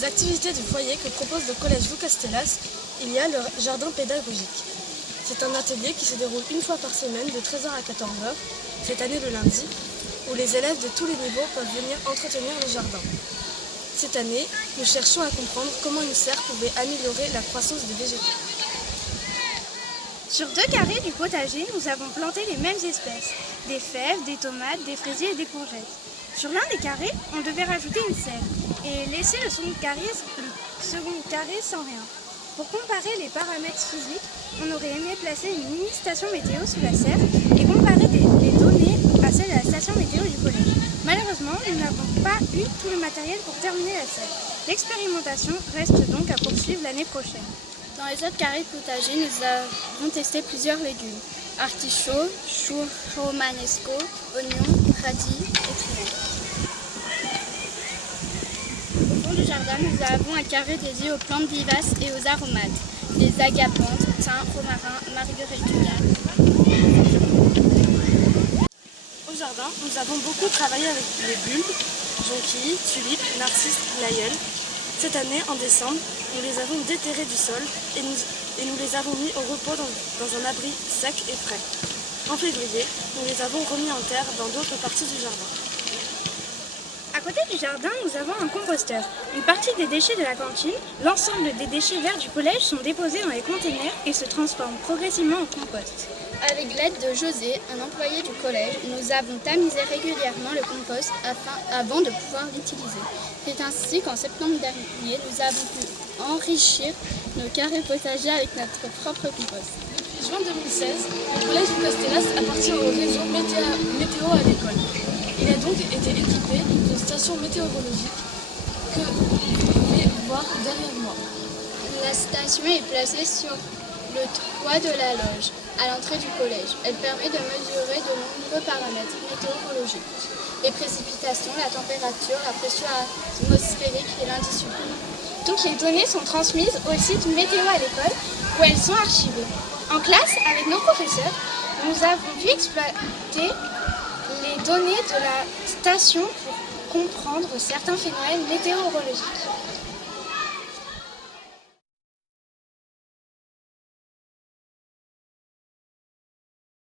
les activités du foyer que propose le collège Lucas Stellas, il y a le jardin pédagogique. C'est un atelier qui se déroule une fois par semaine de 13h à 14h, cette année le lundi, où les élèves de tous les niveaux peuvent venir entretenir le jardin. Cette année, nous cherchons à comprendre comment une serre pouvait améliorer la croissance des végétaux. Sur 2 carrés du potager, nous avons planté les mêmes espèces, des fèves, des tomates, des fraisiers et des courgettes. Sur l'un des carrés, on devait rajouter une serre et laisser le second carré sans rien. Pour comparer les paramètres physiques, on aurait aimé placer une mini-station météo sous la serre et comparer les données à celles de la station météo du collège. Malheureusement, nous n'avons pas eu tout le matériel pour terminer la serre. L'expérimentation reste donc à poursuivre l'année prochaine. Dans les autres carrés de potager, nous avons testé plusieurs légumes. Artichauts, choux romanesco, oignons, radis et prunelles. Au fond du jardin, nous avons un carré dédié aux plantes vivaces et aux aromates. Les agapanthes, thym, romarin, marguerite. Au jardin, nous avons beaucoup travaillé avec les bulbes, jonquilles, tulipes, narcisses, glaïeuls. Cette année, en décembre, nous les avons déterrés du sol et nous les avons mis au repos dans un abri sec et frais. En février, nous les avons remis en terre dans d'autres parties du jardin. À côté du jardin, nous avons un composteur. Une partie des déchets de la cantine, l'ensemble des déchets verts du collège sont déposés dans les containers et se transforment progressivement en compost. Avec l'aide de José, un employé du collège, nous avons tamisé régulièrement le compost avant de pouvoir l'utiliser. C'est ainsi qu'en septembre dernier, nous avons pu enrichir nos carrés potagers avec notre propre compost. Depuis juin 2016, le collège Lucas Stellas appartient au réseau météo à l'école. Il a donc été équipé d'une station météorologique que vous pouvez voir derrière moi. La station est placée sur le toit de la loge, à l'entrée du collège. Elle permet de mesurer de nombreux paramètres météorologiques. Les précipitations, la température, la pression atmosphérique et l'indice UV. Toutes les données sont transmises au site météo à l'école où elles sont archivées. En classe, avec nos professeurs, nous avons pu exploiter les données de la station pour comprendre certains phénomènes météorologiques.